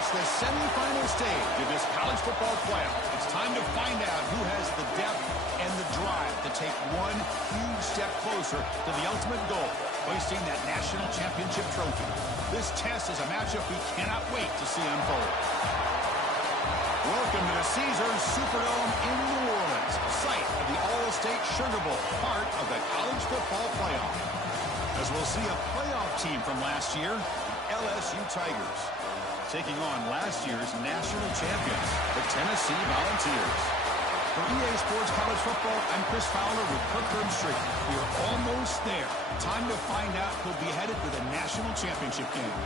reached the semifinal stage of this college football playoff. It's time to find out who has the depth and the drive to take one huge step closer to the ultimate goal, hoisting that national championship trophy. This test is a matchup we cannot wait to see unfold. Welcome to the Caesars Superdome in New Orleans, site of the All-State Sugar Bowl, part of the college football playoff. As we'll see a playoff team from last year, the LSU Tigers, taking on last year's national champions, the Tennessee Volunteers. For EA Sports College Football, I'm Chris Fowler with Kirk Herbstreit. We are almost there. Time to find out who'll be headed to the national championship game.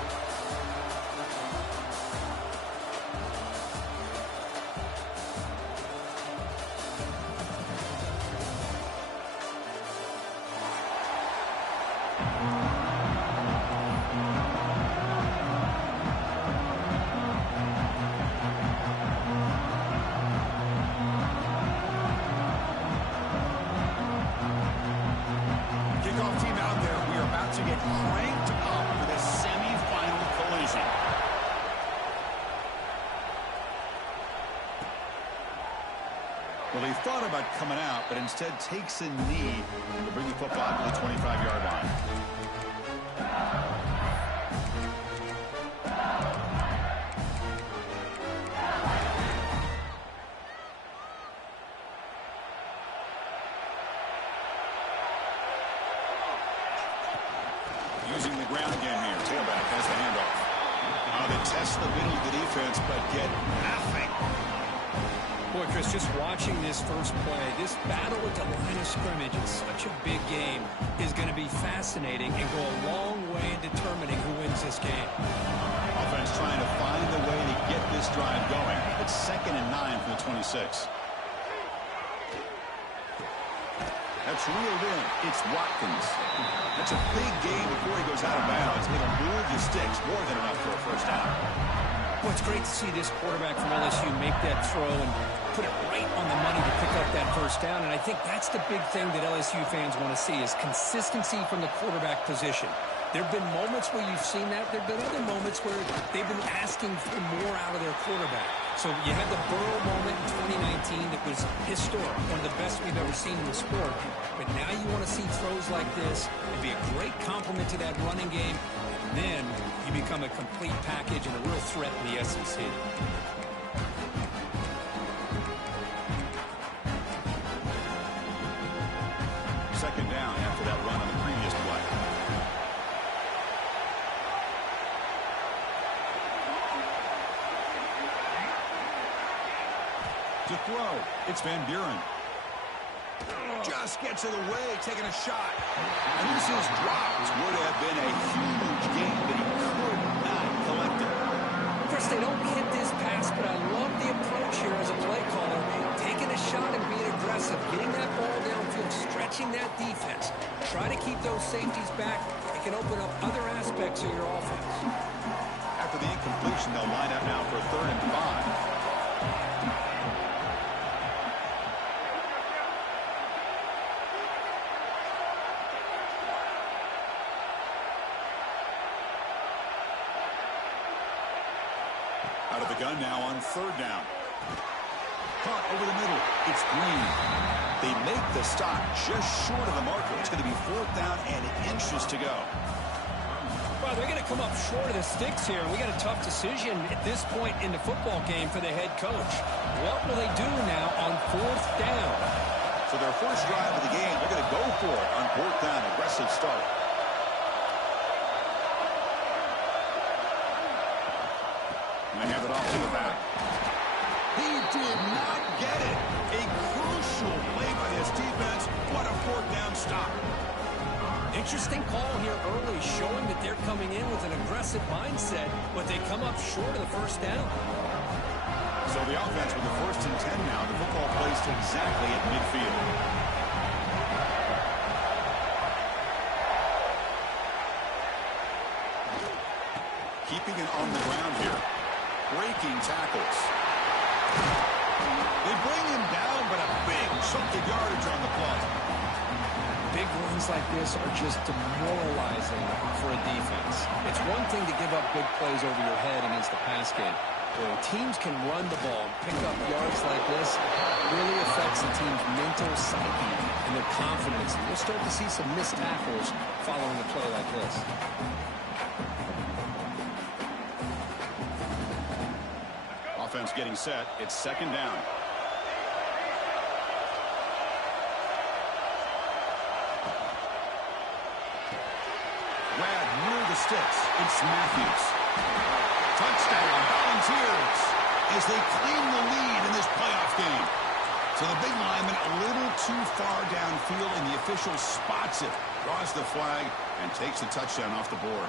Well, he thought about coming out, but instead takes a knee to bring the football to the 25-yard line. Using the ground again here. Tailback has the handoff. They test the middle of the defense, but get nothing. Boy, Chris, just watching this first play, this battle at the line of scrimmage in such a big game is going to be fascinating and go a long way in determining who wins this game. Offense trying to find a way to get this drive going. It's 2nd and 9 from the 26. That's reeled in. It's Watkins. That's a big game before he goes out of bounds. It'll move the sticks more than enough for a first down. Well, it's great to see this quarterback from LSU make that throw and put it right on the money to pick up that first down. And I think that's the big thing that LSU fans want to see is consistency from the quarterback position. There have been moments where you've seen that. There have been other moments where they've been asking for more out of their quarterback. So you had the Burrow moment in 2019 that was historic, one of the best we've ever seen in the sport. But now you want to see throws like this and be a great complement to that running game. And then you become a complete package and a real threat in the SEC. Second down after that run on the previous play. To throw, it's Van Buren. Just gets in the way, taking a shot. And this is dropped. Would have been a huge game, but he could not collect it. Chris, they don't hit this pass, but I love the approach here as a play caller. Taking a shot and being aggressive, getting that ball downfield, stretching that defense. Try to keep those safeties back. It can open up other aspects of your offense. After the incompletion, they'll line up now for 3rd and 5. Out of the gun now on 3rd down. Caught over the middle. It's Green. They make the stop just short of the marker. It's going to be 4th down and inches to go. Well, they're going to come up short of the sticks here. We got a tough decision at this point in the football game for the head coach. What will they do now on 4th down? So their first drive of the game, they're going to go for it on 4th down. Aggressive start. And they hand it off to the back. He did not get it. A crucial play by this defense. What a 4th down stop. Interesting call here early, showing that they're coming in with an aggressive mindset, but they come up short of the first down. So the offense with the 1st and 10 now. The football placed exactly at midfield. Keeping it on the ground here. Breaking tackles. They bring him down, but a big chunk of yardage on the play. Big runs like this are just demoralizing for a defense. It's one thing to give up big plays over your head against the pass game. When teams can run the ball and pick up yards like this, it really affects the team's mental psyche and their confidence. And you'll start to see some missed tackles following a play like this. Offense getting set. It's second down. Grab near the sticks. It's Matthews. Touchdown, Volunteers, as they claim the lead in this playoff game. So the big lineman a little too far downfield, and the official spots it, draws the flag, and takes the touchdown off the board.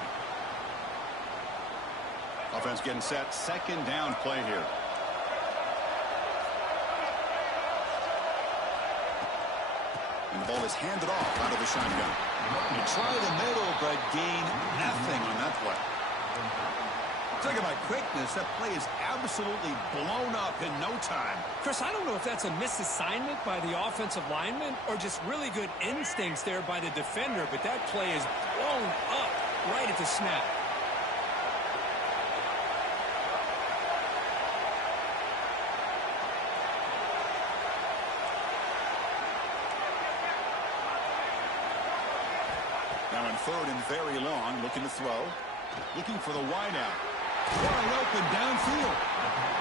Offense getting set. Second down play here. And the ball is handed off out of the shotgun. You try the middle, but gain nothing on that play. Talk about quickness. That play is absolutely blown up in no time. Chris, I don't know if that's a misassignment by the offensive lineman or just really good instincts there by the defender, but that play is blown up right at the snap. Now in third and very long, looking to throw. Looking for the wideout. Wide open downfield.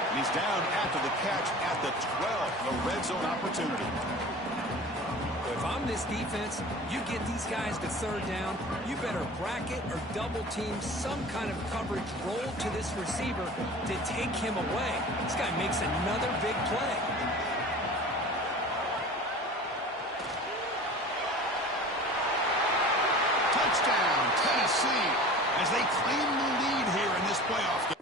And he's down after the catch at the 12. A red zone opportunity. If I'm this defense, you get these guys to third down, you better bracket or double team some kind of coverage roll to this receiver to take him away. This guy makes another big play. Touchdown, Tennessee, as they claim the lead here in this playoff game.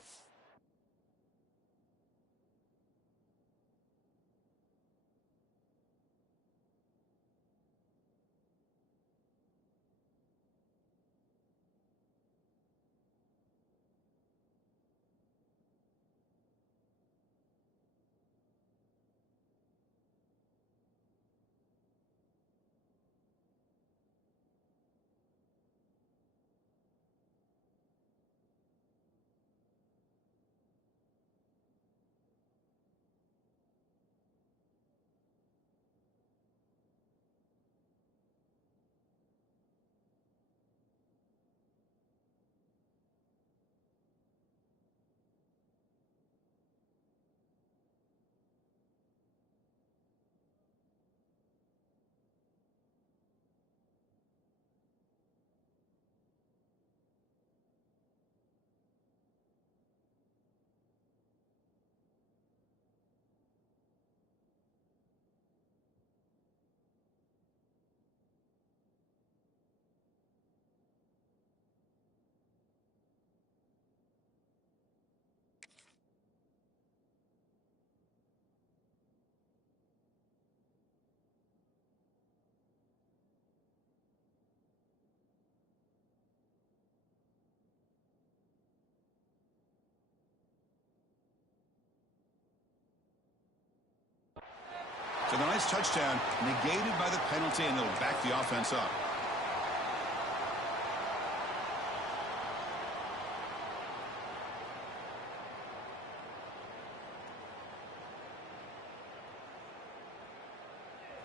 So the nice touchdown negated by the penalty, and it'll back the offense up.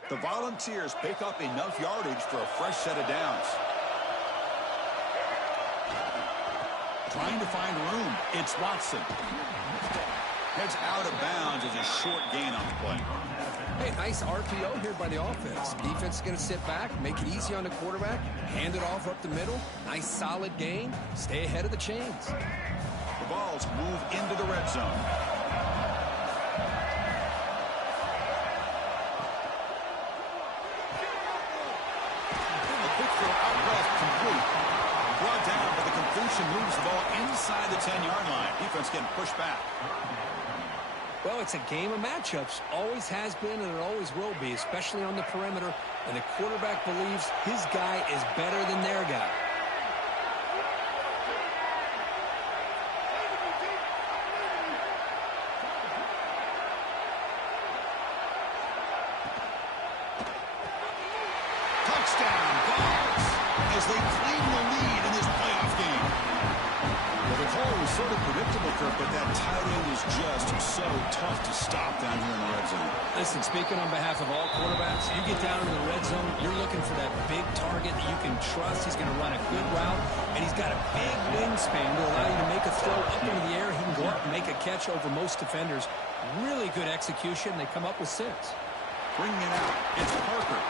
The Volunteers pick up enough yardage for a fresh set of downs. Trying to find room. It's Watson. Heads out of bounds as a short gain on the play. Hey, nice RPO here by the offense. Defense is going to sit back, make it easy on the quarterback, hand it off up the middle. Nice solid gain. Stay ahead of the chains. The balls move into the red zone. A quick throw out left, complete. Brought down, but the completion moves the ball inside the 10-yard line. Defense getting pushed back. Well, it's a game of matchups. Always has been, and it always will be, especially on the perimeter. And the quarterback believes his guy is better than their guy. Touchdown, was sort of predictable, Kirk, but that tight end is just so tough to stop down here in the red zone. Listen, speaking on behalf of all quarterbacks, you get down in the red zone, you're looking for that big target that you can trust. He's going to run a good route, and he's got a big wingspan to allow you to make a throw up into the air. He can go up and make a catch over most defenders. Really good execution. They come up with 6. Bringing it out, it's Parker.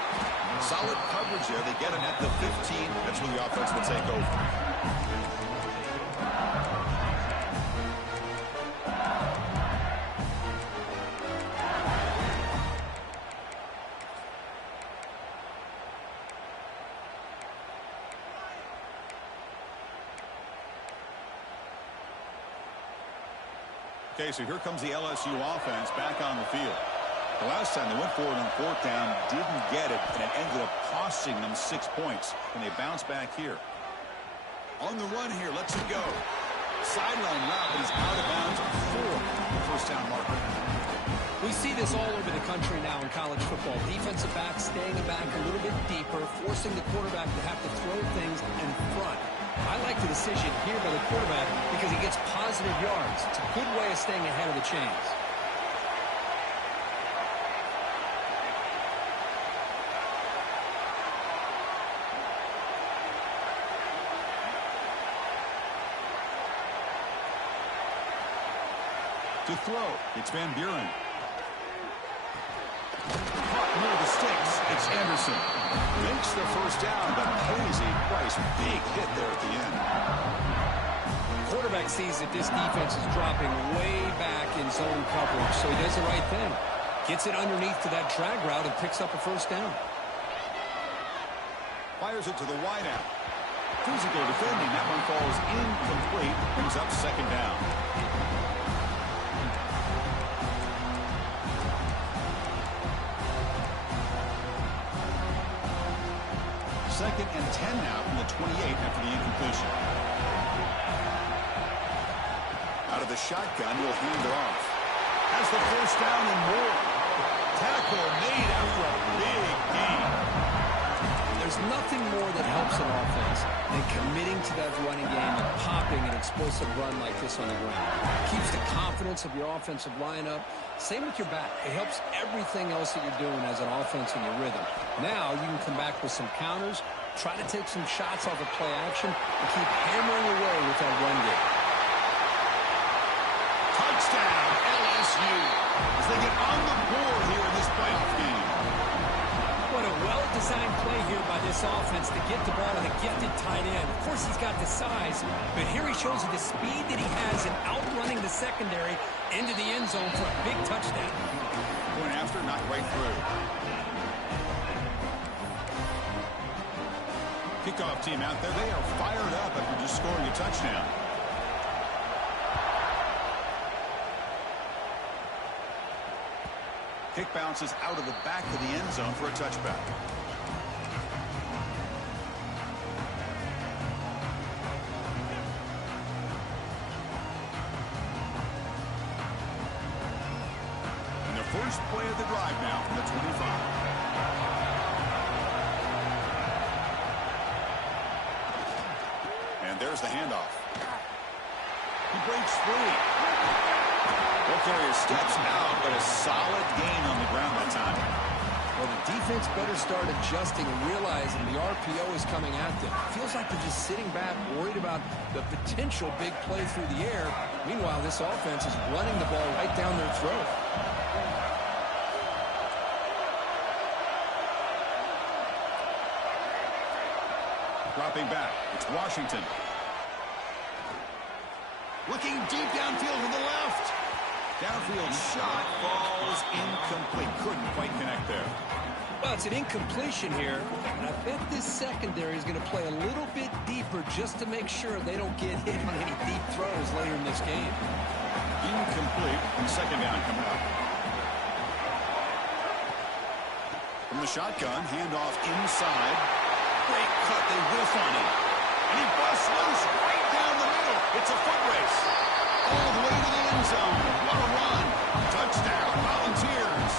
Solid coverage there. They get him at the 15. That's where the offense will take over. Okay, so here comes the LSU offense back on the field. The last time they went forward on 4th down, didn't get it, and it ended up costing them 6 points. And they bounce back here. On the run here, lets it go. Sideline route, but he's out of bounds for the first down marker. We see this all over the country now in college football. Defensive backs staying back a little bit deeper, forcing the quarterback to have to throw things in front. I like the decision here by the quarterback because he gets positive yards. It's a good way of staying ahead of the chains. To throw, it's Van Buren. Caught near the sticks, it's Anderson. Makes the first down, but pays a price. Big hit there at the end. Quarterback sees that this defense is dropping way back in zone coverage, so he does the right thing. Gets it underneath to that drag route and picks up a first down. Fires it to the wideout. Physical defending. That one falls incomplete. Brings up 2nd down. Second and 10 now from the 28 after the incompletion. Out of the shotgun, he'll hand it off. Has the first down and more. Tackle made after a big gain. There's nothing more that helps an offense than committing to that running game and popping an explosive run like this on the ground. Keeps the confidence of your offensive lineup. Same with your back. It helps everything else that you're doing as an offense in your rhythm. Now you can come back with some counters, try to take some shots off of play action, and keep hammering away with that run game. Touchdown, LSU, as they get on the board here in this playoff game. What a well-designed play here by this offense to get the ball to the gifted tight end. Of course, he's got the size, but here he shows you the speed that he has in outrunning the secondary into the end zone for a big touchdown. Going after, not right through. Kickoff team out there. They are fired up after just scoring a touchdown. Kick bounces out of the back of the end zone for a touchback. And the first play of the drive now from the 25. And there's the handoff. He breaks free. Ball carrier steps out, but a solid gain on the ground that time. Well, the defense better start adjusting and realizing the RPO is coming at them. Feels like they're just sitting back, worried about the potential big play through the air. Meanwhile, this offense is running the ball right down their throat. Dropping back, it's Washington. Looking deep downfield to the left. Downfield shot falls incomplete. Couldn't quite connect there. Well, it's an incompletion here, and I bet this secondary is going to play a little bit deeper just to make sure they don't get hit on any deep throws later in this game. Incomplete, and 2nd down coming up. From the shotgun, handoff inside. Great cut, they whiff on him. And he busts loose right down the middle. It's a foot race. All the way to the end zone. What a run. Touchdown, Volunteers.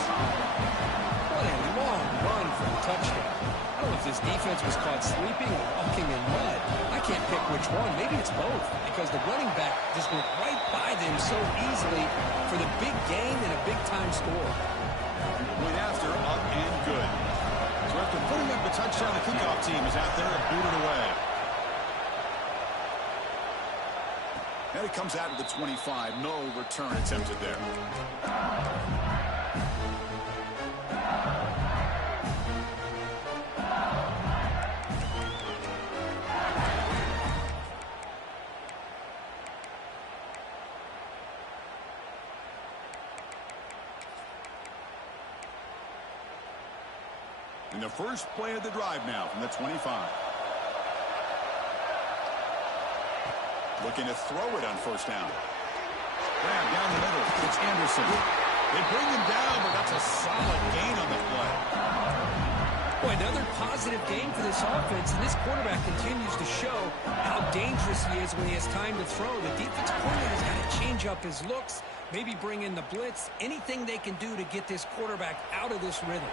What a long run for a touchdown. I don't know if this Patriots defense was caught sleeping or walking in mud. I can't pick which one. Maybe it's both, because the running back just went right by them so easily for the big gain and a big-time score. Went after, up and good. So after putting up a touchdown, the kickoff team is out there and booted away. And it comes out of the 25. No return attempted there. In the first play of the drive now from the 25. Looking to throw it on first down. Grab down the middle. It's Anderson. They bring him down, but that's a solid gain on the play. Boy, another positive game for this offense, and this quarterback continues to show how dangerous he is when he has time to throw. The defensive coordinator's got to change up his looks, maybe bring in the blitz, anything they can do to get this quarterback out of this rhythm.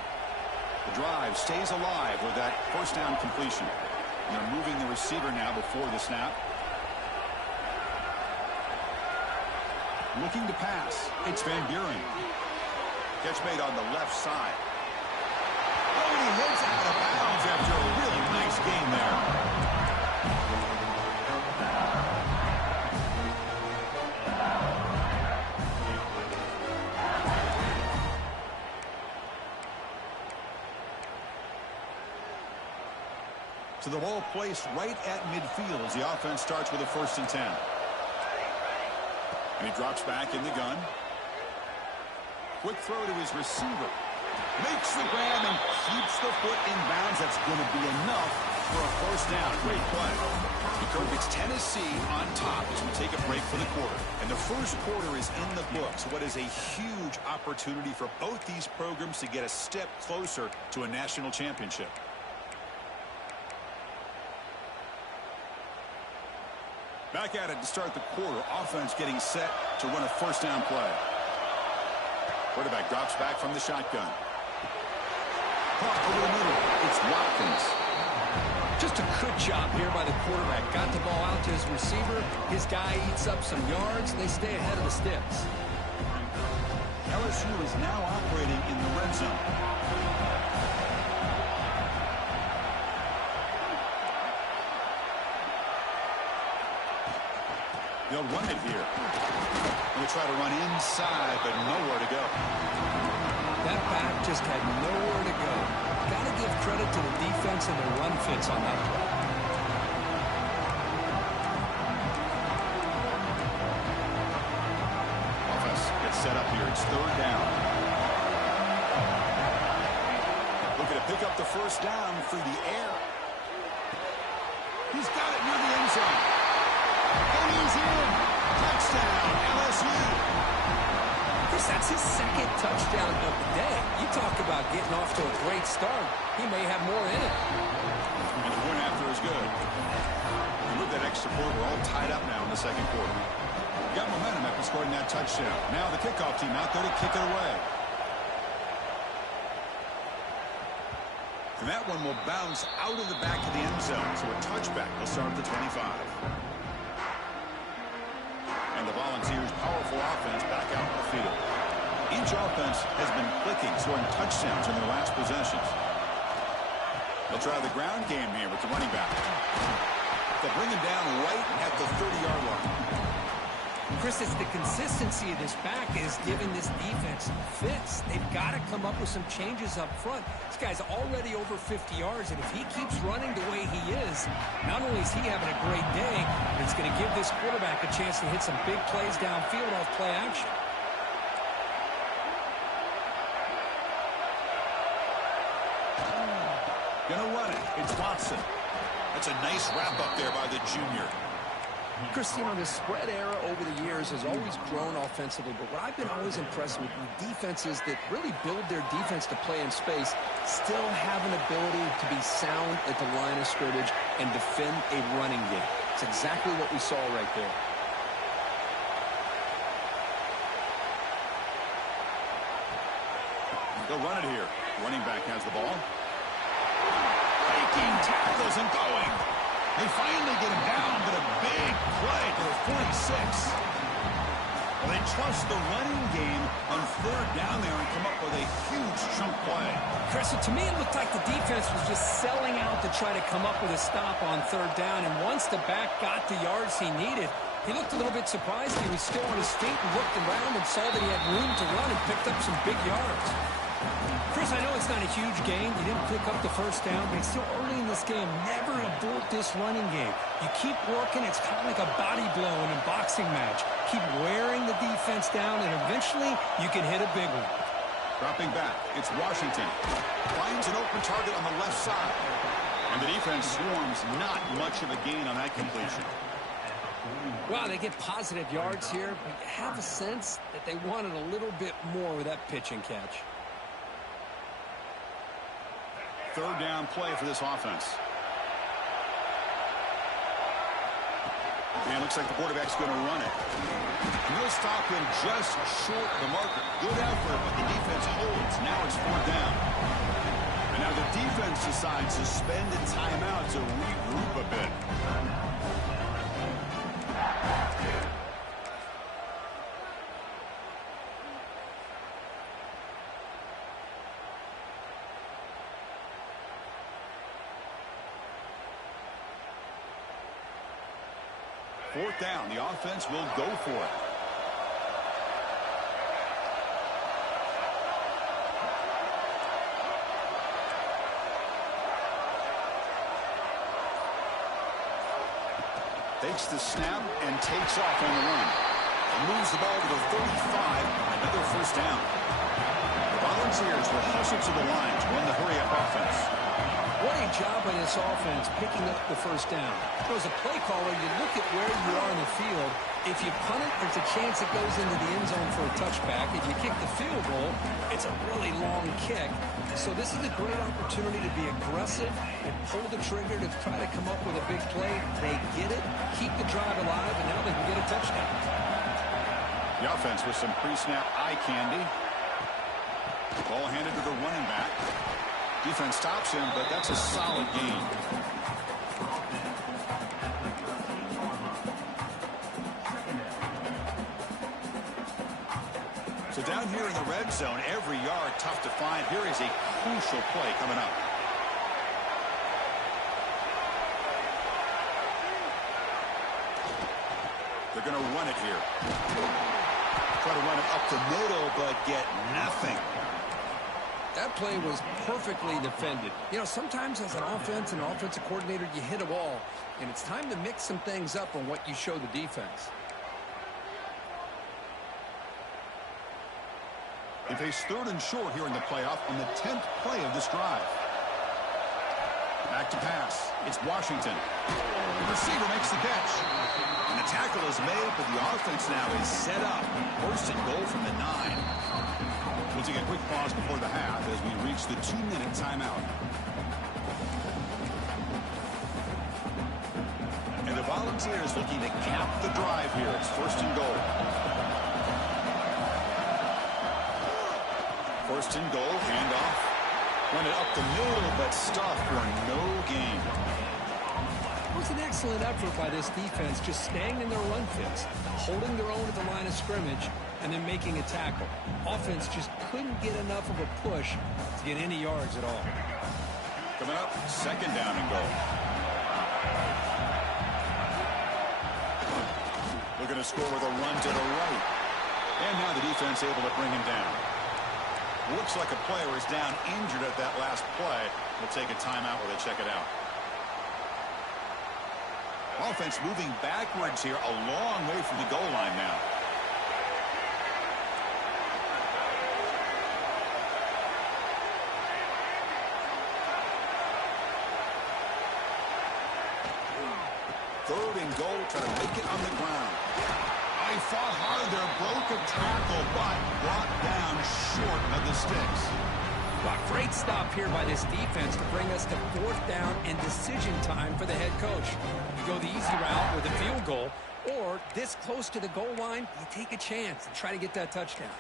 The drive stays alive with that first down completion. And they're moving the receiver now before the snap. Looking to pass. It's Van Buren. Catch made on the left side. Oh, and he heads out of bounds after a really nice game there. So the ball placed right at midfield as the offense starts with a 1st and 10. And he drops back in the gun. Quick throw to his receiver. Makes the grab and keeps the foot in bounds. That's going to be enough for a 1st down. Great play. Because it's Tennessee on top as we take a break for the quarter. And the first quarter is in the books. What is a huge opportunity for both these programs to get a step closer to a national championship. Back at it to start the quarter. Offense getting set to run a 1st down play. Quarterback drops back from the shotgun. Caught over the middle. It's Watkins. Just a good job here by the quarterback. Got the ball out to his receiver. His guy eats up some yards. They stay ahead of the sticks. LSU is now operating in the red zone. They'll run it here. They'll try to run inside, but nowhere to go. That back just had nowhere to go. Got to give credit to the defense and the run fits on that play. Offense gets set up here. It's 3rd down. Looking to pick up the 1st down through the air. He's got it near the end zone. And he's in. Touchdown, LSU. Chris, that's his 2nd touchdown of the day. You talk about getting off to a great start. He may have more in it. And the point after is good. You move that extra point. We're all tied up now in the 2nd quarter. Got momentum after scoring that touchdown. Now the kickoff team out there to kick it away. And that one will bounce out of the back of the end zone. So a touchback will start at the 25. And the Volunteers' powerful offense back out in the field. Each offense has been clicking, scoring touchdowns in their last possessions. They'll try the ground game here with the running back. They'll bring him down right at the 30-yard line. Chris, it's the consistency of this back is giving this defense fits. They've got to come up with some changes up front. This guy's already over 50 yards, and if he keeps running the way he is, not only is he having a great day, but it's going to give this quarterback a chance to hit some big plays downfield off play action. Gonna run it. It's Watson. That's a nice wrap up there by the junior. Chris, you know, the spread era over the years has always grown offensively, but what I've been always impressed with defenses that really build their defense to play in space still have an ability to be sound at the line of scrimmage and defend a running game. It's exactly what we saw right there. They'll run it here. Running back has the ball. He breaking tackles and going. They finally get him down, but a big play to the 46. Well, they trust the running game on third down there and come up with a huge chunk play. Chris, to me, it looked like the defense was just selling out to try to come up with a stop on third down. And once the back got the yards he needed, he looked a little bit surprised. He was still on his feet and looked around and saw that he had room to run and picked up some big yards. Chris, I know it's not a huge gain. You didn't pick up the first down, but it's still early in this game. Never abort this running game. You keep working. It's kind of like a body blow in a boxing match. Keep wearing the defense down, and eventually you can hit a big one. Dropping back, it's Washington. Finds an open target on the left side. And the defense swarms, not much of a gain on that completion. Wow, they get positive yards here, but you have a sense that they wanted a little bit more with that pitch and catch. Third down play for this offense. And it looks like the quarterback's going to run it. And he'll stop him just short of the marker. Good effort, but the defense holds. Now it's fourth down. And now the defense decides to spend a timeout to regroup a bit. Fourth down, the offense will go for it. Takes the snap and takes off on the run. Moves the ball to the 35, another first down. The Volunteers will hustle to the line to run the hurry-up offense. What a job by this offense picking up the first down. As a play caller, you look at where you are in the field. If you punt it, there's a chance it goes into the end zone for a touchback. If you kick the field goal, it's a really long kick. So this is a great opportunity to be aggressive and pull the trigger to try to come up with a big play. They get it, keep the drive alive, and now they can get a touchdown. The offense with some pre-snap eye candy. Ball handed to the running back. Defense stops him, but that's a solid gain. So down here in the red zone, every yard tough to find. Here is a crucial play coming up. They're going to run it here. Try to run it up the middle, but get nothing. That play was perfectly defended. You know, sometimes as an offense and offensive coordinator, you hit a wall, and it's time to mix some things up on what you show the defense. They face third and short here in the playoff on the 10th play of this drive. Back to pass. It's Washington. The receiver makes the catch. And the tackle is made, but the offense now is set up. First and goal from the 9. We'll take a quick pause before the half as we reach the 2-minute timeout. And the Volunteers looking to cap the drive here. It's first and goal. First and goal, handoff. Run it up the middle, but stuffed for no gain. It was an excellent effort by this defense, just staying in their run fits, holding their own at the line of scrimmage, and then making a tackle. Offense just couldn't get enough of a push to get any yards at all. Coming up, second down and goal. Looking to score with a run to the right. And now the defense able to bring him down. Looks like a player is down injured at that last play. We'll take a timeout while they check it out. Offense moving backwards here, a long way from the goal line now. Third and goal, trying to make it on the ground. He fought hard there, broke a tackle, but brought down short of the sticks. Well, great stop here by this defense to bring us to fourth down and decision time for the head coach. You go the easy route with a field goal, or this close to the goal line, you take a chance and try to get that touchdown.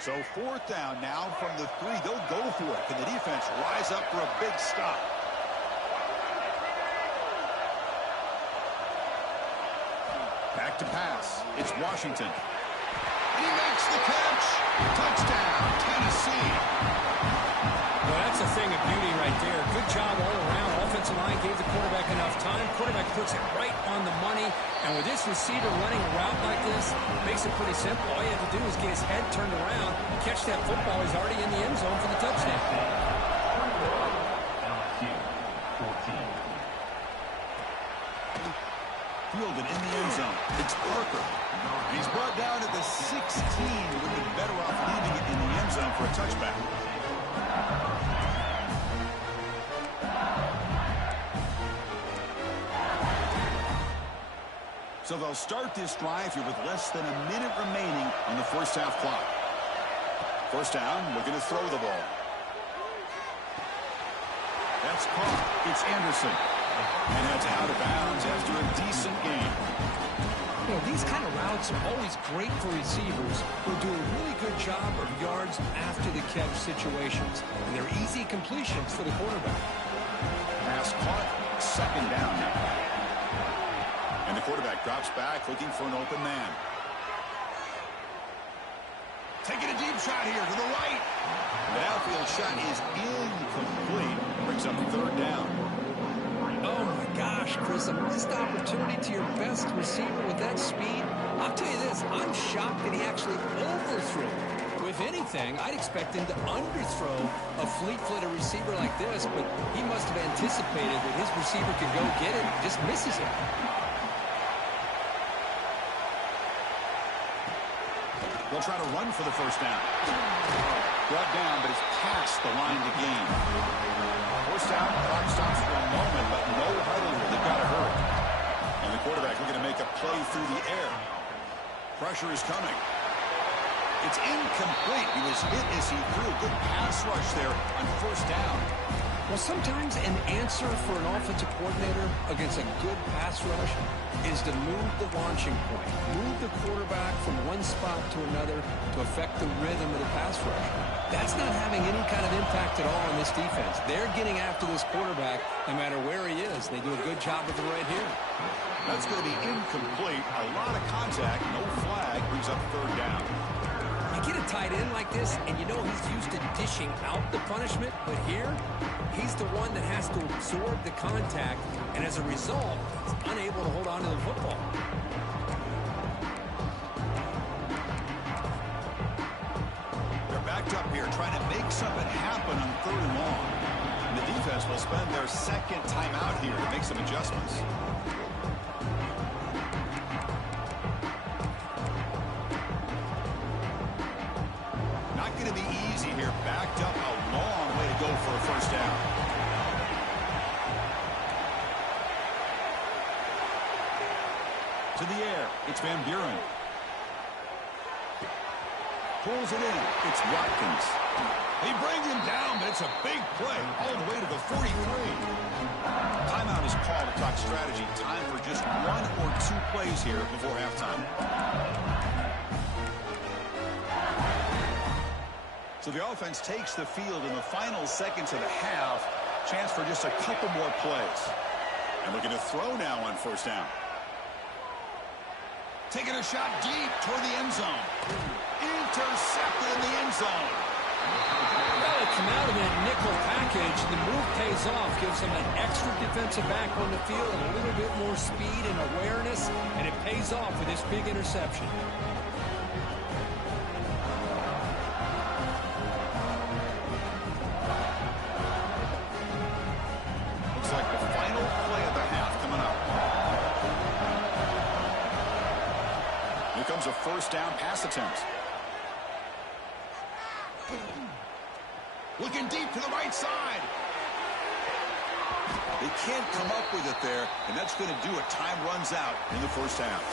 So 4th down now from the 3. They'll go for it. Can the defense rise up for a big stop? Back to pass. It's Washington. And he makes the catch. Touchdown, Tennessee. Well, that's a thing of beauty right there. Good job all around. Offensive line gave the quarterback enough time. Quarterback puts it right on the money. And with this receiver running a route like this, makes it pretty simple. All you have to do is get his head turned around, catch that football. He's already in the end zone for the touchdown. LSU 14. Fielded in the end zone. It's Parker. And he's brought down at the 16. Would have been better off leaving it in the end zone for a touchback. So they'll start this drive here with less than a minute remaining on the first half clock. First down, looking to throw the ball. That's caught. It's Anderson. And that's out of bounds after a decent game. You know, these kind of routes are always great for receivers who do a really good job of yards after the catch situations. And they're easy completions for the quarterback. Pass caught. 2nd down now. And the quarterback drops back looking for an open man. Taking a deep shot here to the right. The outfield shot is incomplete. Brings up 3rd down. Oh, my gosh, Chris, a missed opportunity to your best receiver with that speed. I'll tell you this, I'm shocked that he actually overthrew. If anything, I'd expect him to underthrow a fleet-footed receiver like this, but he must have anticipated that his receiver could go get it and just misses it. They'll try to run for the first down. Brought down, but it's past the line to gain. First down, clock stops for a moment, but no huddle here. They've got to hurry. And the quarterback looking to make a play through the air. Pressure is coming. It's incomplete. He was hit as he threw. Good pass rush there on first down. Well, sometimes an answer for an offensive coordinator against a good pass rush is to move the launching point, move the quarterback from one spot to another to affect the rhythm of the pass rush. That's not having any kind of impact at all on this defense. They're getting after this quarterback no matter where he is. They do a good job of it right here. That's going to be incomplete. A lot of contact, no flag, brings up 3rd down. You get a tight end like this, and you know he's used to dishing out the punishment, but here, he's the one that has to absorb the contact, and as a result, he's unable to hold on to the football. They're backed up here, trying to make something happen on 3rd and long. And the defense will spend their 2nd timeout here to make some adjustments. Not going to be easy here. Backed up a long way to go for a first down. To the air. It's Van Buren. Pulls it in. It's Watkins. They bring him down, but it's a big play all the way to the 43. Timeout is called to talk strategy. Time for just 1 or 2 plays here before halftime. So the offense takes the field in the final seconds of the half. Chance for just a couple more plays. And looking to throw now on first down. Taking a shot deep toward the end zone. Intercepted in the end zone. Well, they come out of that nickel package. The move pays off, gives them an extra defensive back on the field and a little bit more speed and awareness, and it pays off with this big interception. Looks like the final play of the half coming up. Here comes a first down pass attempt. Looking deep to the right side. They can't come up with it there, and that's going to do it. Time runs out in the first half.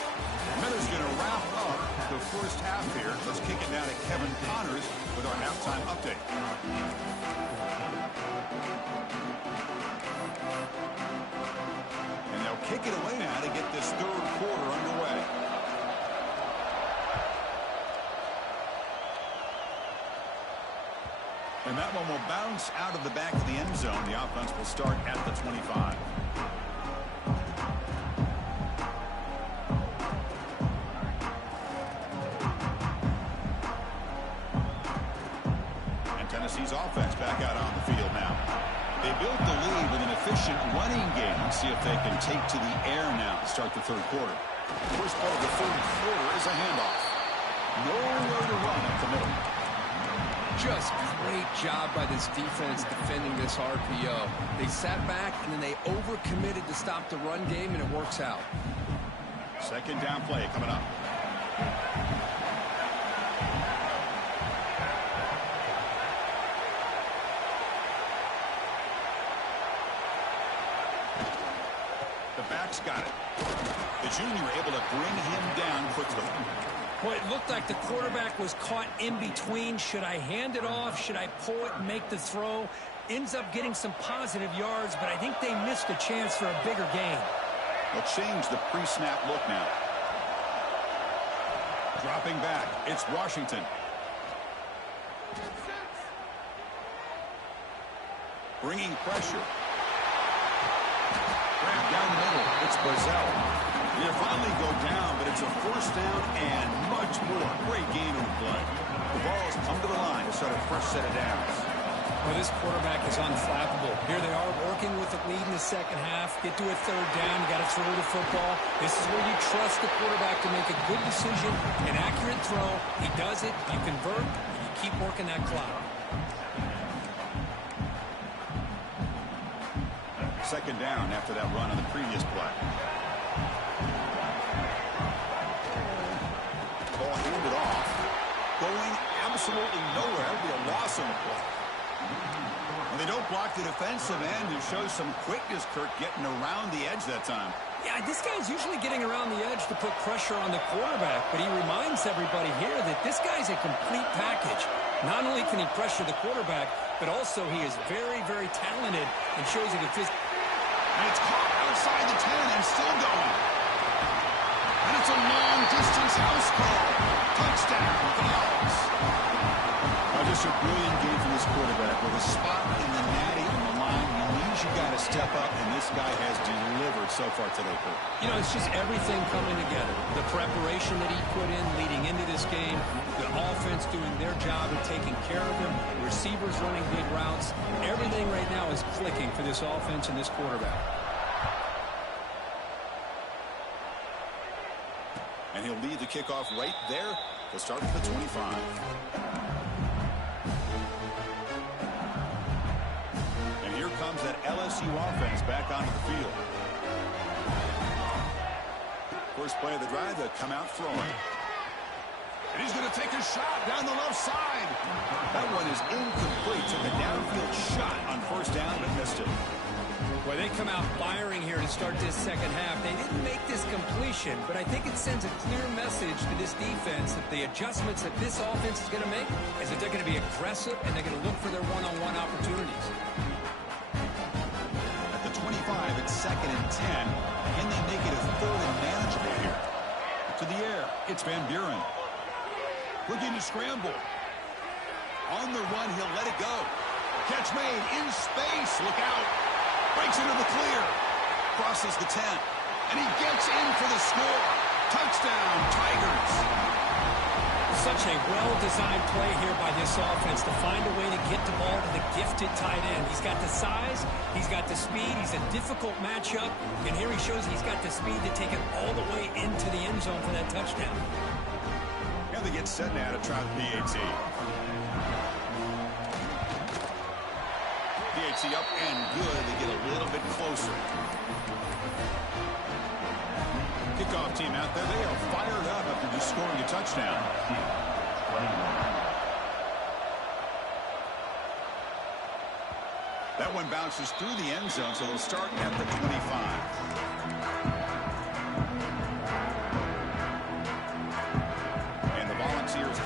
Miller's going to wrap up the first half here. Let's kick it down to Kevin Connors with our halftime update. And they'll kick it away now to get this 3rd quarter underway. And that one will bounce out of the back of the end zone. The offense will start at the 25. And Tennessee's offense back out on the field now. They built the lead with an efficient running game. Let's see if they can take to the air now to start the third quarter. First play of the third quarter is a handoff. Nowhere to run up the middle. Just great job by this defense defending this RPO. They sat back, and then they overcommitted to stop the run game, and it works out. Second down play coming up. The back's got it. The junior able to bring him down quickly. Well, it looked like the quarterback was caught in between. Should I hand it off? Should I pull it and make the throw? Ends up getting some positive yards, but I think they missed a chance for a bigger gain. They'll change the pre-snap look now. Dropping back, it's Washington. Bringing pressure. Grab down the middle, it's Barzell. He'll finally go down, but it's a first down and much more. Great game in the play. The ball's come to the line to start a fresh set of downs. Well, this quarterback is unflappable. Here they are working with the lead in the second half. Get to a third down. You got to throw the football. This is where you trust the quarterback to make a good decision, an accurate throw. He does it. You convert, and you keep working that clock. Second down after that run on the previous play. Ball handed off. Going absolutely nowhere. That'll be a loss on the play. When they don't block the defensive end, it shows some quickness, Kirk, getting around the edge that time. Yeah, this guy's usually getting around the edge to put pressure on the quarterback, but he reminds everybody here that this guy's a complete package. Not only can he pressure the quarterback, but also he is very, very talented and shows you that this... And it's caught outside the 10 and still going. And it's a long-distance house call. Touchdown, Dogs. Just a brilliant game from this quarterback. With a spot in the natty on the line, he means you got to step up, and this guy has delivered so far today, Kurt. You know, it's just everything coming together. The preparation that he put in leading into this game, the offense doing their job of taking care of him, receivers running big routes. Everything right now is clicking for this offense and this quarterback. And he'll lead the kickoff right there to start at the 25. And here comes that LSU offense back onto the field. First play of the drive, they'll come out throwing. And he's going to take a shot down the left side. That one is incomplete. Took a downfield shot on first down, but missed it. Well, they come out firing here to start this second half. They didn't make this completion, but I think it sends a clear message to this defense that the adjustments that this offense is going to make is that they're going to be aggressive and they're going to look for their one-on-one opportunities. At the 25, it's second and 10. Can they make it a third and manageable here? To the air, it's Van Buren. Looking to scramble. On the run, he'll let it go. Catch made in space. Look out. Breaks into the clear. Crosses the 10. And he gets in for the score. Touchdown, Tigers. Such a well-designed play here by this offense to find a way to get the ball to the gifted tight end. He's got the size. He's got the speed. He's a difficult matchup. And here he shows he's got the speed to take it all the way into the end zone for that touchdown. And they get set now to try the PAT. PAT up and good. They get a little bit closer. Kickoff team out there. They are fired up after just scoring a touchdown. That one bounces through the end zone, so they'll start at the 25.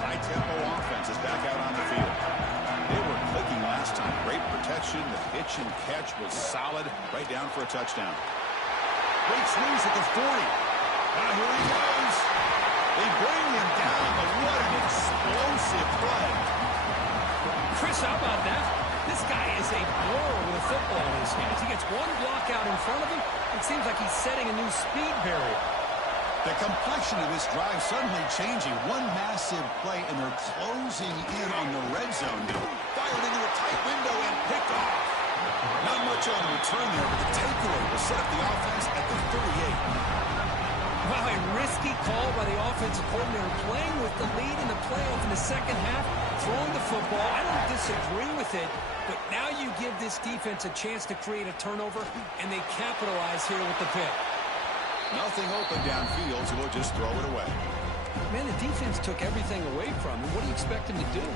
High-tempo offense is back out on the field. They were clicking last time. Great protection. The pitch and catch was solid. Right down for a touchdown. Great swings at the 40. Now here he goes. They bring him down, but what an explosive play. Chris, how about that? front of him, it seems like he's setting a new speed barrier. The complexion of this drive suddenly changing. One massive play, and they're closing in on the red zone now. Fired into a tight window and picked off. Not much on the return there, but the takeaway will set up the offense at the 38. Wow, a risky call by the offensive coordinator, playing with the lead in the playoff in the second half, throwing the football. I don't disagree with it, but now you give this defense a chance to create a turnover, and they capitalize here with the pick. Nothing open downfield, so we'll just throw it away. Man, the defense took everything away from him. What do you expect him to do?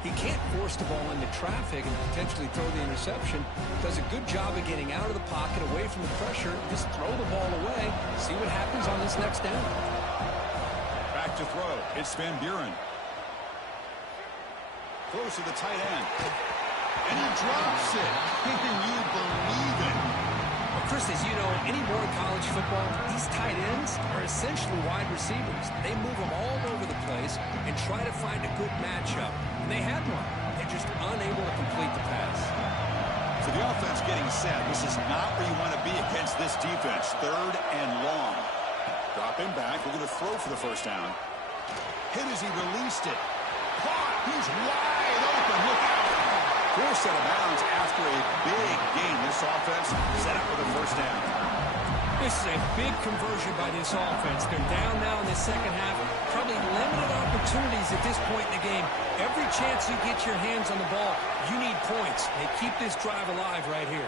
He can't force the ball into traffic and potentially throw the interception. Does a good job of getting out of the pocket, away from the pressure. Just throw the ball away. See what happens on this next down. Back to throw. It's Van Buren. Throws to the tight end. And he drops it. Can you believe it? Well, Chris, as you know, anymore in college football, these tight ends are essentially wide receivers. They move them all over the place and try to find a good matchup. And they had one. They're just unable to complete the pass. So the offense getting set. This is not where you want to be against this defense. 3rd and long. Drop him back. We're going to throw for the first down. Hit as he released it. Caught. He's wide open. Look out. Forced out of bounds after a big gain. This offense set up for the first down. This is a big conversion by this offense. They're down now in the second half. Probably limited opportunities at this point in the game. Every chance you get your hands on the ball, you need points. They keep this drive alive right here.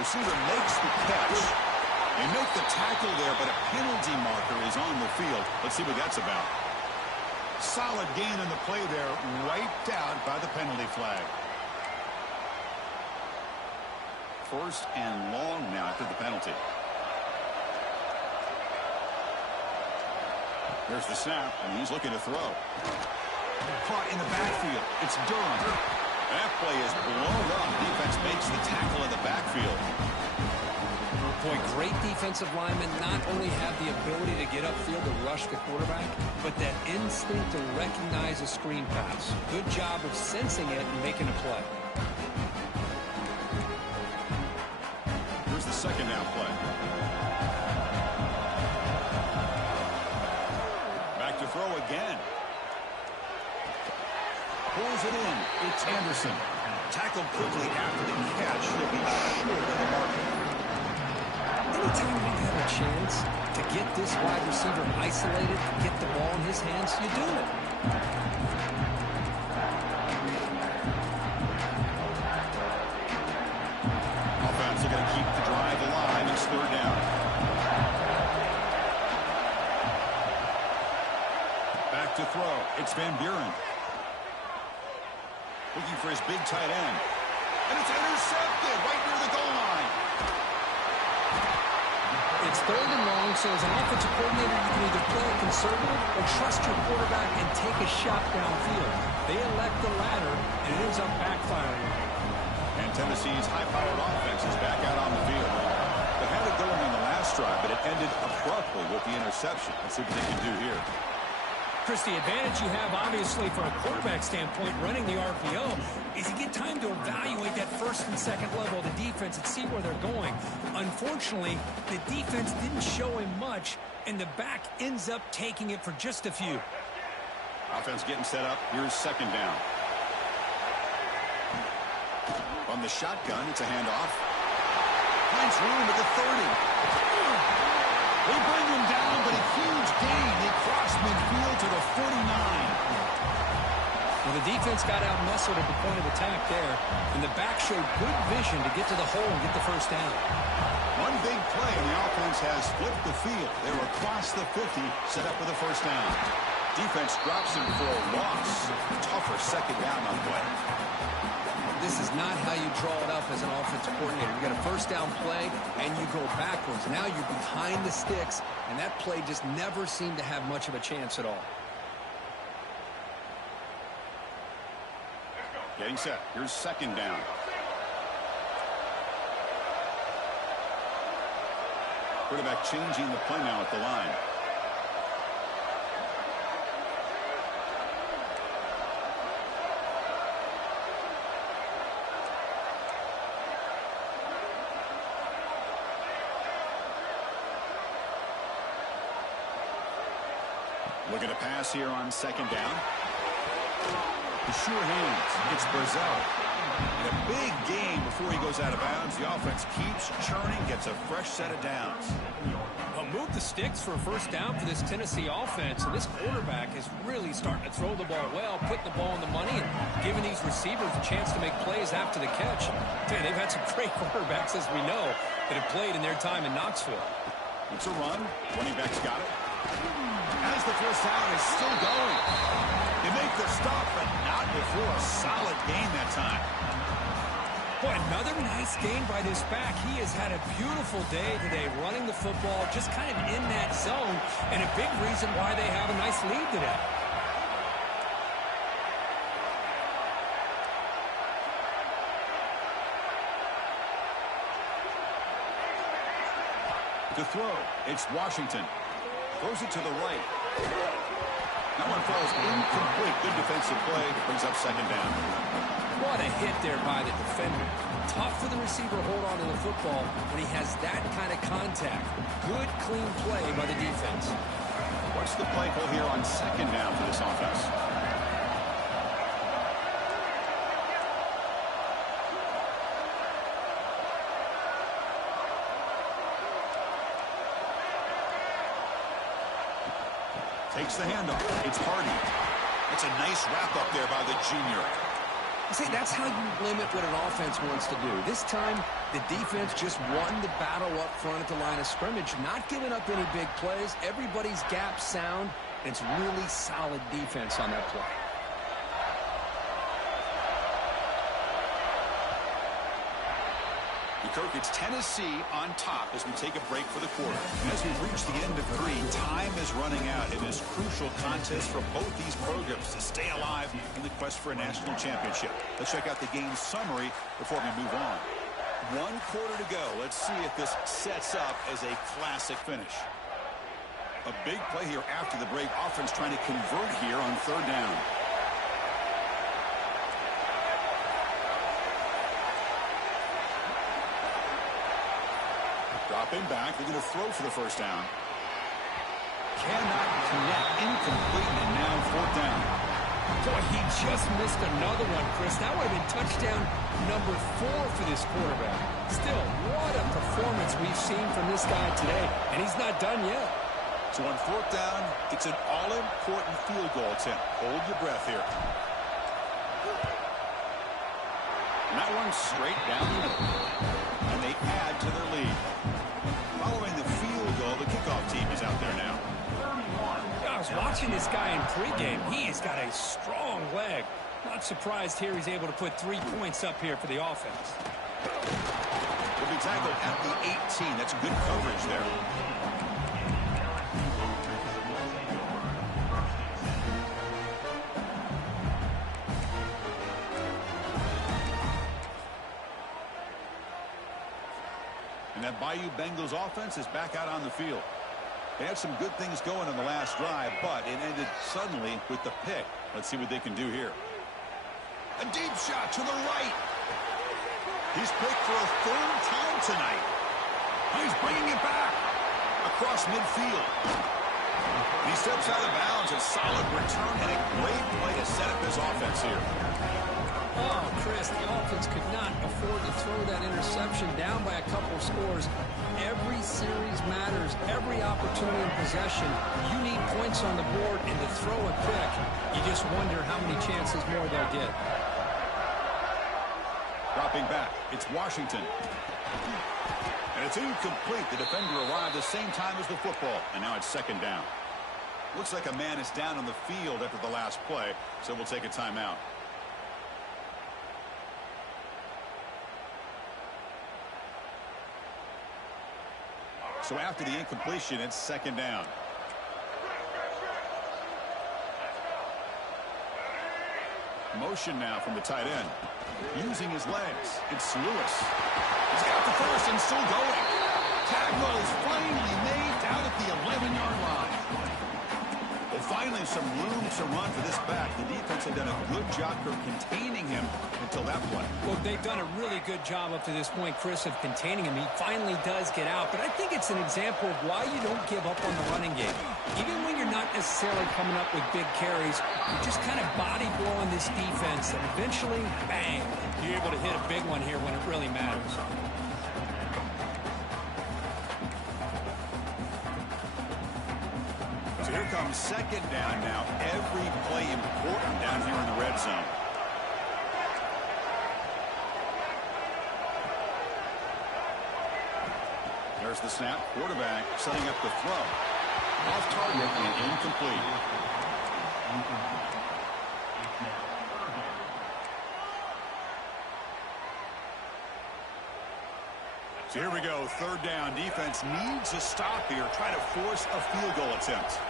Receiver makes the catch. They make the tackle there, but a penalty marker is on the field. Let's see what that's about. Solid gain on the play there, wiped out by the penalty flag. 1st and long now after the penalty. There's the snap, and he's looking to throw. Caught in the backfield. It's Durham. That play is blown up. Defense makes the tackle in the backfield. Boy, great defensive linemen not only have the ability to get upfield to rush the quarterback, but that instinct to recognize a screen pass. Good job of sensing it and making a play. Here's the second down play. Back to throw again. Pulls it in. It's Anderson. Tackled quickly after the catch. He'll be short of the mark. Anytime you have a chance to get this wide receiver isolated, get the ball in his hands, you do it. Offense are going to keep the drive alive. It's 3rd down. Back to throw. It's Van Buren. Looking for his big tight end. And it's intercepted right near the goal line. It's 3rd and long, so as an offensive coordinator, you can either play it conservative or trust your quarterback and take a shot downfield. They elect the latter, and it ends up backfiring. And Tennessee's high-powered offense is back out on the field. They had it going on the last drive, but it ended abruptly with the interception. Let's see what they can do here. Chris, the advantage you have, obviously, from a quarterback standpoint, running the RPO, is you get time to evaluate that 1st and 2nd level of the defense and see where they're going. Unfortunately, the defense didn't show him much, and the back ends up taking it for just a few. Offense getting set up. Here's 2nd down. From the shotgun, it's a handoff. Finds room at the 30. They bring him down, but a huge gain. They cross midfield to the 49. Well, the defense got out-muscled at the point of attack there, and the back showed good vision to get to the hole and get the first down. One big play, and the offense has flipped the field. They were across the 50, set up with a first down. Defense drops him for a loss. Tougher 2nd down on the way. This is not how you draw it up as an offensive coordinator. You get a first down play, and you go backwards. Now you're behind the sticks, and that play just never seemed to have much of a chance at all. Getting set. Here's 2nd down. Quarterback changing the play now at the line. Looking to pass here on second down. The sure hands. It's Brazil. And a big gain before he goes out of bounds. The offense keeps churning, gets a fresh set of downs. Well, move the sticks for a first down for this Tennessee offense. And this quarterback is really starting to throw the ball well, putting the ball on the money, and giving these receivers a chance to make plays after the catch. Man, they've had some great quarterbacks, as we know, that have played in their time in Knoxville. It's a run. Running back's got it. As the first down is still going. They make the stop, but not before a solid gain that time. Boy, another nice gain by this back. He has had a beautiful day today running the football, just kind of in that zone, and a big reason why they have a nice lead today. To throw, it's Washington. Throws it to the right. That one falls incomplete. Good defensive play. Brings up second down. What a hit there by the defender. Tough for the receiver to hold on to the football when he has that kind of contact. Good, clean play by the defense. What's the play call here on second down for this offense? Takes the handoff. It's Hardy. It's a nice wrap-up there by the junior. See, that's how you limit what an offense wants to do. This time, the defense just won the battle up front at the line of scrimmage, not giving up any big plays. Everybody's gap sound. It's really solid defense on that play. Kirk, it's Tennessee on top as we take a break for the quarter. And as we've reached the end of 3, time is running out in this crucial contest for both these programs to stay alive in the quest for a national championship. Let's check out the game summary before we move on. 1 quarter to go. Let's see if this sets up as a classic finish. A big play here after the break. Offense trying to convert here on third down. Dropping back, they're going to throw for the first down. Cannot connect, incomplete, and now fourth down. Boy, he just missed another one, Chris. That would have been touchdown number 4 for this quarterback. Still, what a performance we've seen from this guy today, and he's not done yet. So on fourth down, it's an all-important field goal attempt. Hold your breath here. And that one's straight down the middle. And they add to their lead. Following the field goal, the kickoff team is out there now. I was watching this guy in pregame. He has got a strong leg. Not surprised here he's able to put 3 points up here for the offense. Will be tackled at the 18. That's good coverage there. And that Bayou Bengals offense is back out on the field. They had some good things going on the last drive, but it ended suddenly with the pick. Let's see what they can do here. A deep shot to the right. He's picked for a 3rd time tonight. He's bringing it back across midfield. He steps out of bounds. A solid return and a great play to set up his offense here. Oh, Chris, the offense could not afford to throw that interception down by a couple of scores. Every series matters. Every opportunity in possession. You need points on the board, and to throw a pick, you just wonder how many chances more they'll get. Dropping back, it's Washington. And it's incomplete. The defender arrived the same time as the football, and now it's second down. Looks like a man is down on the field after the last play, so we'll take a timeout. So after the incompletion, it's second down. Motion now from the tight end. Using his legs. It's Lewis. He's got the first and still going. Tackle is finally made down at the 11-yard line. Well, finally Finally, some room to run for this back. The defense had done a good job of containing him until that point. Well, they've done a really good job up to this point, Chris, of containing him. He finally does get out, but I think it's an example of why you don't give up on the running game. Even when you're not necessarily coming up with big carries, you're just kind of body blowing this defense, and eventually, bang, you're able to hit a big one here when it really matters. So here comes second down now. Every play important down here in the red zone. There's the snap. Quarterback setting up the throw. Off target and incomplete. So here we go. Third down. Defense needs a stop here. Try to force a field goal attempt.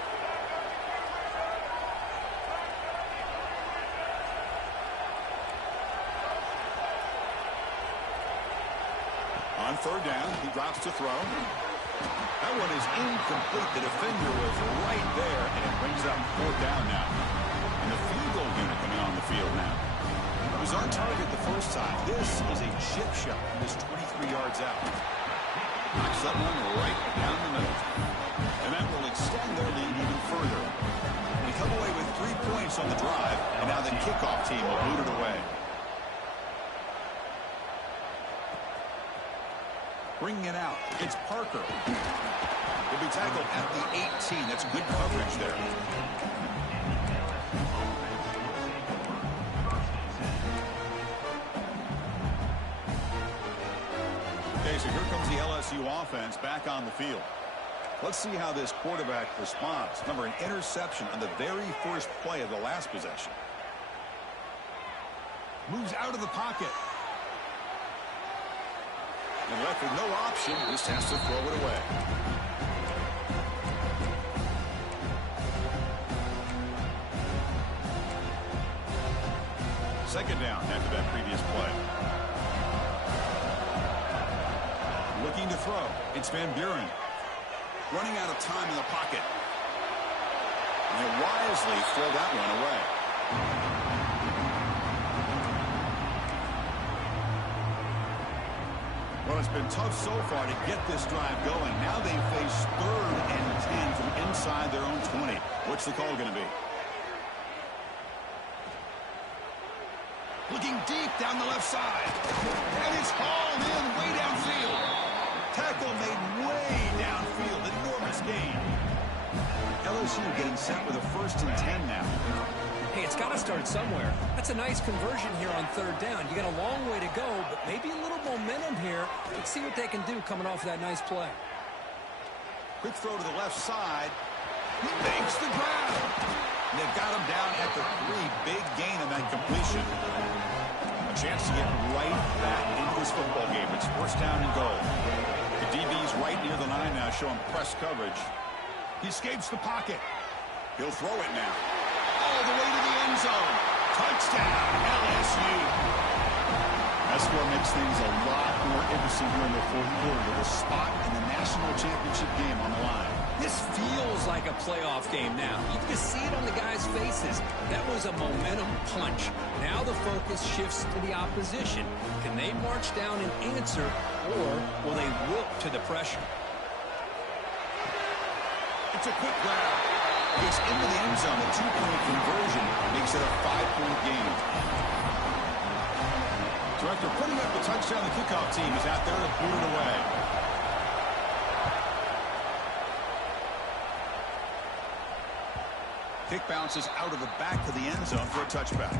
On third down, he drops to throw. That one is incomplete. The defender was right there, and it brings up fourth down now. And the field goal unit coming on the field now. It was on target the first time. This is a chip shot. This 23 yards out. Knocks that one right down the middle. And that will extend their lead even further. They come away with 3 points on the drive, and now the kickoff team will boot it away. Bringing it out, it's Parker. Will be tackled at the 18. That's good coverage there. Okay, so here comes the LSU offense back on the field. Let's see how this quarterback responds. Remember, an interception on the very first play of the last possession. Moves out of the pocket. And left with no option, just has to throw it away. Second down after that previous play. Looking to throw. It's Van Buren. Running out of time in the pocket. And he'll wisely throw that one away. Well, it's been tough so far to get this drive going. Now they face 3rd and 10 from inside their own 20. What's the call going to be? Looking deep down the left side. And it's hauled in way downfield. Tackle made way downfield. Enormous gain. LSU getting set with a 1st and 10 now. Hey, it's got to start somewhere. That's a nice conversion here on third down. You got a long way to go, but maybe a little momentum here. Let's see what they can do coming off of that nice play. Quick throw to the left side. He makes the grab. And they've got him down at the 3. Big gain on that completion. A chance to get right back into this football game. It's 1st down and goal. The DB's right near the line now, showing press coverage. He escapes the pocket. He'll throw it now. All the way to the end zone. Touchdown, LSU. That score makes things a lot more interesting here in the 4th quarter with a spot in the national championship game on the line. This feels like a playoff game now. You can see it on the guys' faces. That was a momentum punch. Now the focus shifts to the opposition. Can they march down and answer, or will they wilt to the pressure? It's a quick grab. Gets into the end zone. A 2-point conversion makes it a 5-point game. So after putting up the touchdown, the kickoff team is out there to boot it away. Kick bounces out of the back of the end zone for a touchback.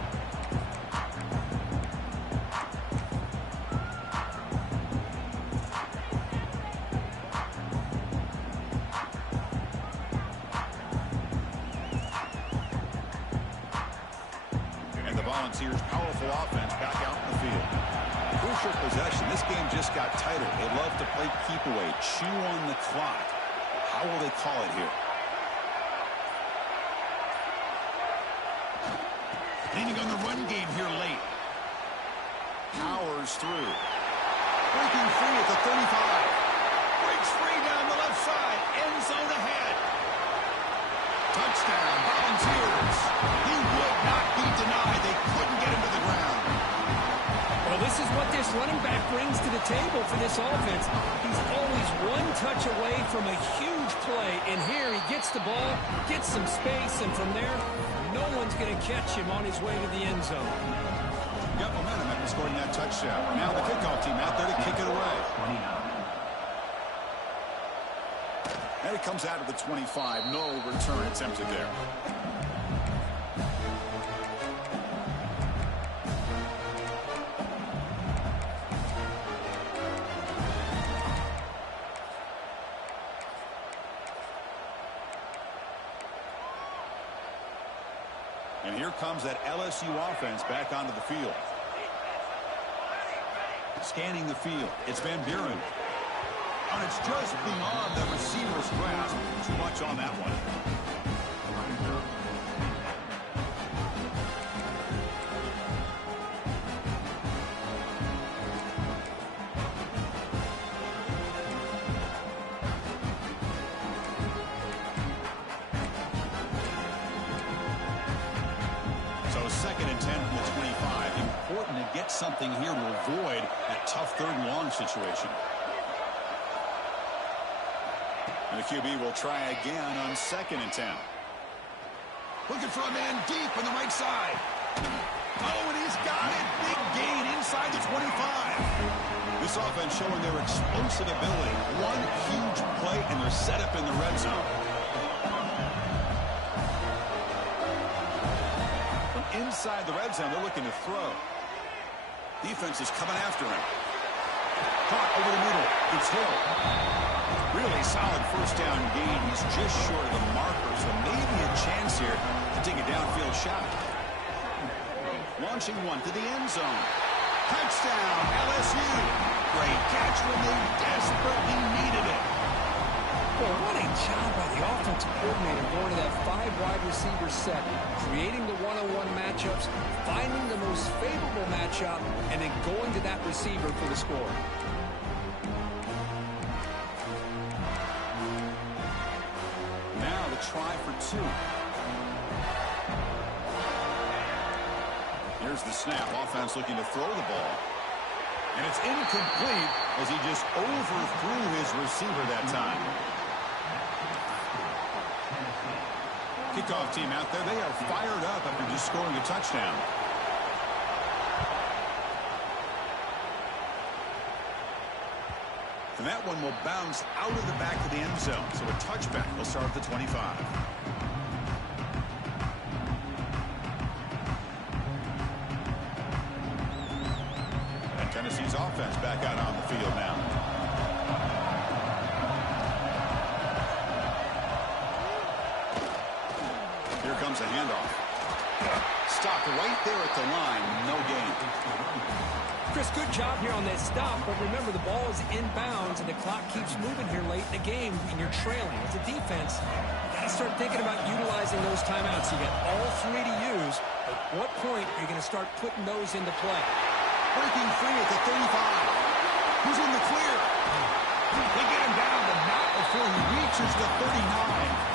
Volunteers' powerful offense back out in the field. Crucial possession. This game just got tighter. They love to play keep away, chew on the clock. How will they call it here? Leaning on the run game here late. Powers through. Breaking free at the 35. Breaks free down the left side. End zone ahead. Touchdown, Volunteers. He would not be denied. They couldn't get him to the ground. Well, this is what this running back brings to the table for this offense. He's always one touch away from a huge play. And here he gets the ball, gets some space, and from there, no one's going to catch him on his way to the end zone. Got momentum after scoring that touchdown. Now the kickoff team out there to kick it away. 29. And it comes out of the 25. No return attempted there. And here comes that LSU offense back onto the field. Scanning the field. It's Van Buren. And it's just beyond the receiver's grasp. Too much on that one. So 2nd and 10 from the 25. Important to get something here to avoid that tough 3rd and long situation. And the QB will try again on 2nd and 10. Looking for a man deep on the right side. Oh, and he's got it. Big gain inside the 25. This offense showing their explosive ability. One huge play, and they're set up in the red zone. From inside the red zone, they're looking to throw. Defense is coming after him. Caught over the middle. It's Hill. Really solid 1st down gain. He's just short of the marker, so maybe a chance here to take a downfield shot. Launching one to the end zone. Touchdown, LSU. Great catch when they desperately needed it. Well, what a job by the offensive coordinator going to that 5-wide receiver set, creating the one-on-one matchups, finding the most favorable matchup, and then going to that receiver for the score. Try for 2. Here's the snap. Offense looking to throw the ball. And it's incomplete as he just overthrew his receiver that time. Kickoff team out there. They are fired up after just scoring a touchdown. And that one will bounce out of the back of the end zone. So a touchback will start at the 25. And Tennessee's offense back out on the field now. Here comes a handoff. Stopped right there at the line. No gain. Chris, good job here on that stop, but remember the ball is inbounds and the clock keeps moving here late in the game and you're trailing. As a defense, you got to start thinking about utilizing those timeouts. You got all 3 to use. At what point are you going to start putting those into play? Breaking free at the 35. Who's in the clear? They get him down, but not before he reaches the 39.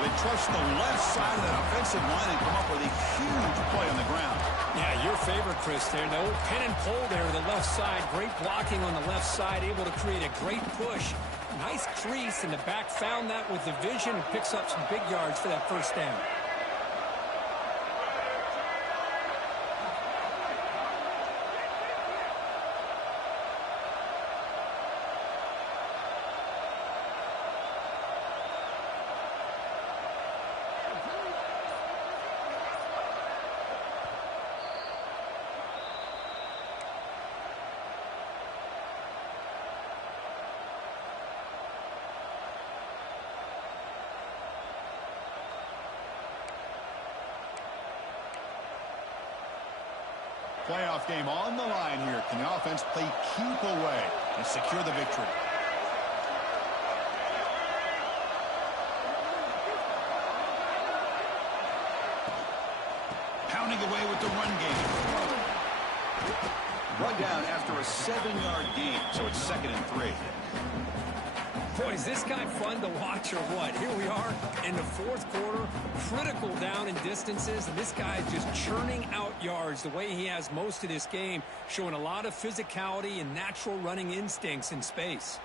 They trust the left side of that offensive line and come up with a huge play on the ground. Yeah, your favorite, Chris, there. No pin and pull there to the left side. Great blocking on the left side, able to create a great push. Nice crease, and the back found that with the vision and picks up some big yards for that 1st down. Playoff game on the line here. Can the offense play keep away and secure the victory? Pounding away with the run game. Run down after a 7-yard gain, so it's 2nd and 3. Boy, is this guy fun to watch or what? Here we are in the fourth quarter, critical down in distances, and this guy is just churning out yards the way he has most of this game, showing a lot of physicality and natural running instincts in space.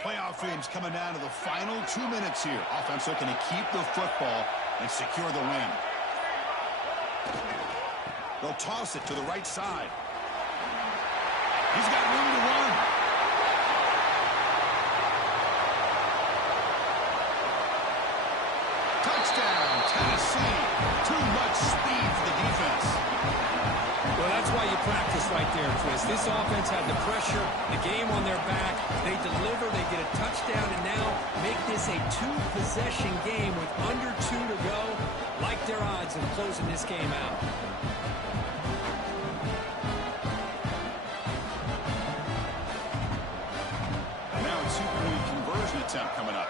Playoff games coming down to the final 2 minutes here. Offense looking to keep the football and secure the win. They'll toss it to the right side. He's got room to run. Touchdown, Tennessee. Too much speed for the defense. Well, that's why you practice right there, Chris. This offense had the pressure, the game on their back. They deliver, they get a touchdown, and now make this a two-possession game with under 2 to go. Like their odds of closing this game out. And now a two-point conversion attempt coming up.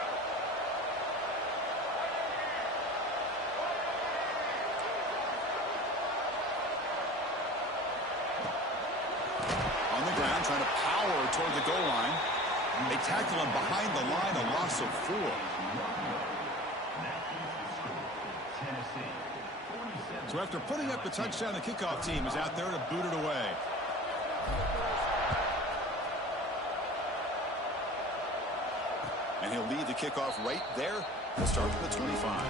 On the ground, trying to power toward the goal line. They tackle him behind the line, a loss of 4. So after putting up the touchdown, the kickoff team is out there to boot it away. And he'll lead the kickoff right there. He'll start with the 25.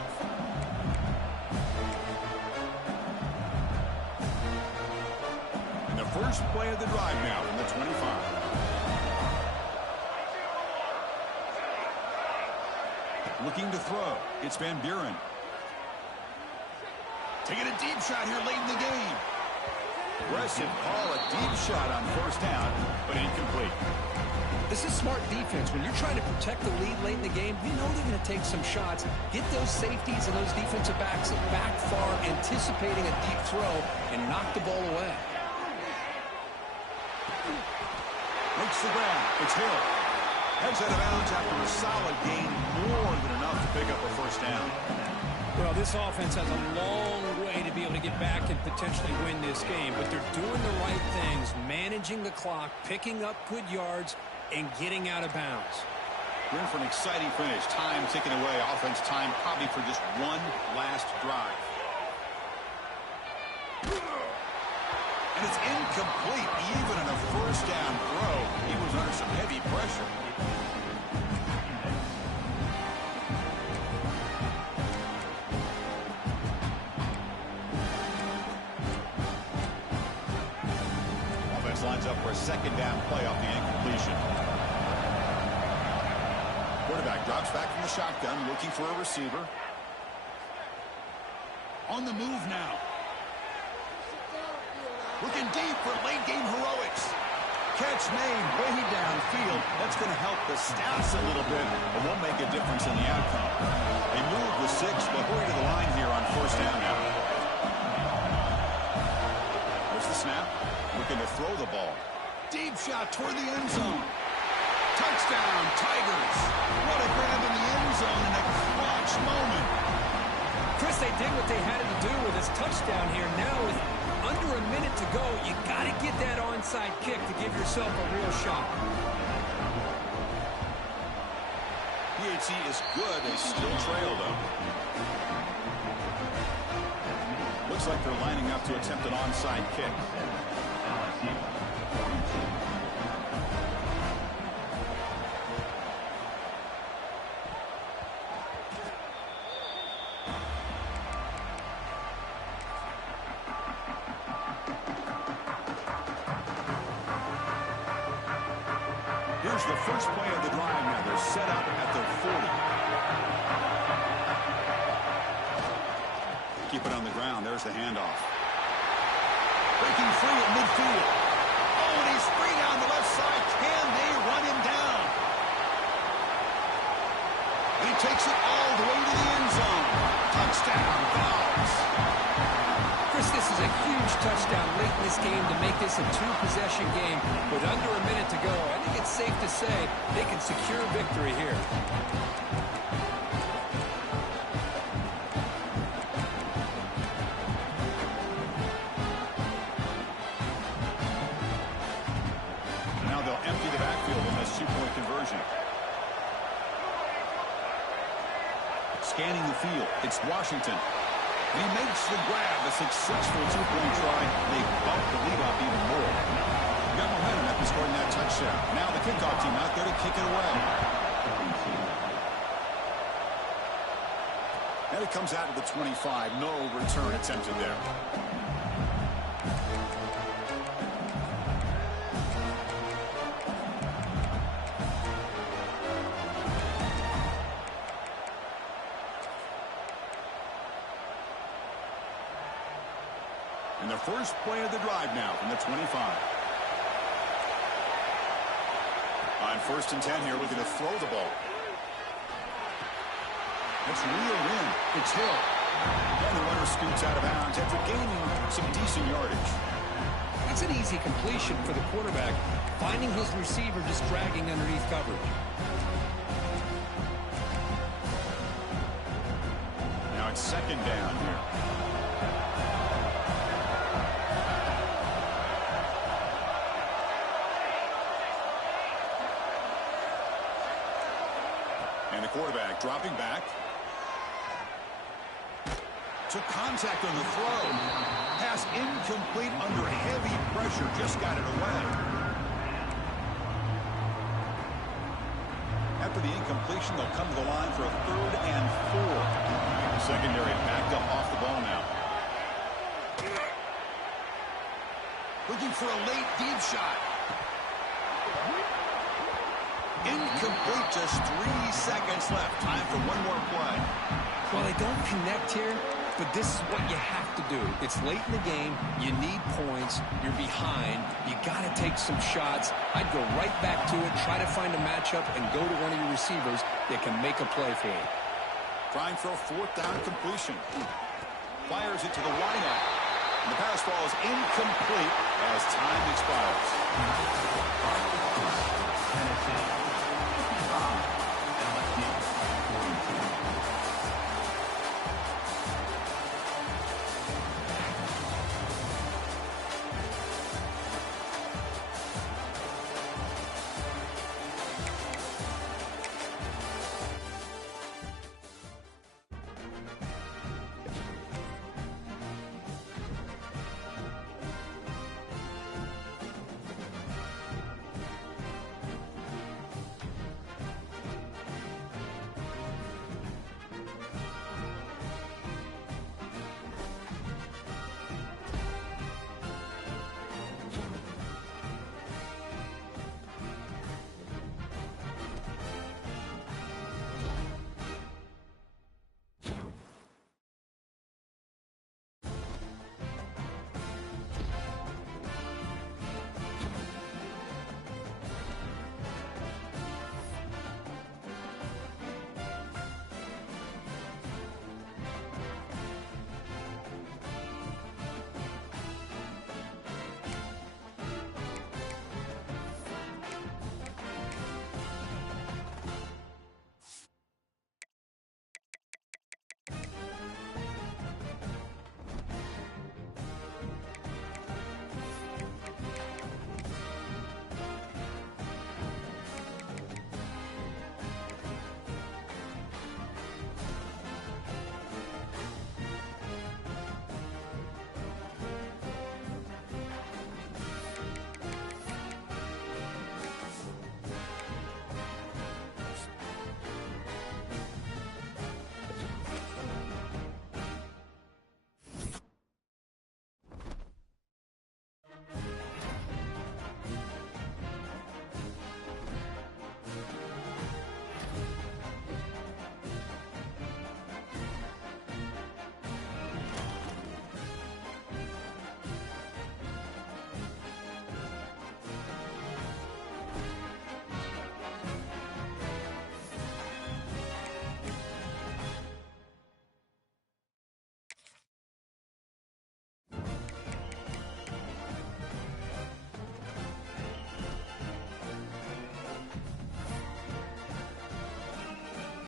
And the first play of the drive now from the 25. Looking to throw. It's Van Buren. Taking a deep shot here late in the game. Aggressive call, a deep shot on first down, but incomplete. This is smart defense. When you're trying to protect the lead late in the game, you know they're going to take some shots, get those safeties and those defensive backs back far, anticipating a deep throw, and knock the ball away. Makes the ground. It's Hill. Heads out of bounds after a solid gain, more than enough to pick up a first down. Well, this offense has a long way to be able to get back and potentially win this game, but they're doing the right things, managing the clock, picking up good yards, and getting out of bounds. We're in for an exciting finish. Time ticking away. Offense time probably for just one last drive. And it's incomplete. Even in a first down throw, he was under some heavy pressure. Lines up for a second down play off the incompletion. Quarterback drops back from the shotgun, looking for a receiver. On the move now. Looking deep for late game heroics. Catch made way downfield. That's going to help the stats a little bit, but won't make a difference in the outcome. They move with 6, but hurry to the line here on first down now. There's the snap. Looking to throw the ball. Deep shot toward the end zone. Touchdown, Tigers. What a grab in the end zone in a clutch moment. Chris, they did what they had to do with this touchdown here. Now with under a minute to go, you got to get that onside kick to give yourself a real shot. PAT is good. They still trail, though. Looks like they're lining up to attempt an onside kick. Here's the first play of the drive now. They're set up at the 40. Keep it on the ground. There's the handoff. Breaking free at midfield. Oh, and he's free down the left side. Can they run him down? And he takes it all the way to the end zone. Touchdown, Dogs. Chris, this is a huge touchdown late in this game to make this a two-possession game with under a minute to go. I think it's safe to say they can secure victory here. Scanning the field, it's Washington. He makes the grab, a successful two-point try. They bump the lead up even more. Got momentum after scoring that touchdown. Now the kickoff team out there to kick it away. And it comes out of the 25. No return attempted there. And the first play of the drive now from the 25. On 1st and 10 here, we're going to throw the ball. It's reeled in. It's Hill. And the runner scoots out of bounds after gaining some decent yardage. That's an easy completion for the quarterback, finding his receiver just dragging underneath coverage. Now it's 2nd down here. And the quarterback dropping back. Took contact on the throw. Pass incomplete under heavy pressure. Just got it away. After the incompletion, they'll come to the line for a 3rd and 4. The secondary backed up off the ball now. Looking for a late deep shot. Incomplete, just 3 seconds left. Time for one more play. Well, they don't connect here, but this is what you have to do. It's late in the game. You need points. You're behind. You got to take some shots. I'd go right back to it, try to find a matchup, and go to one of your receivers that can make a play for you. Trying for a 4th down completion. Fires it to the wideout. And the pass ball is incomplete as time expires. Tennessee.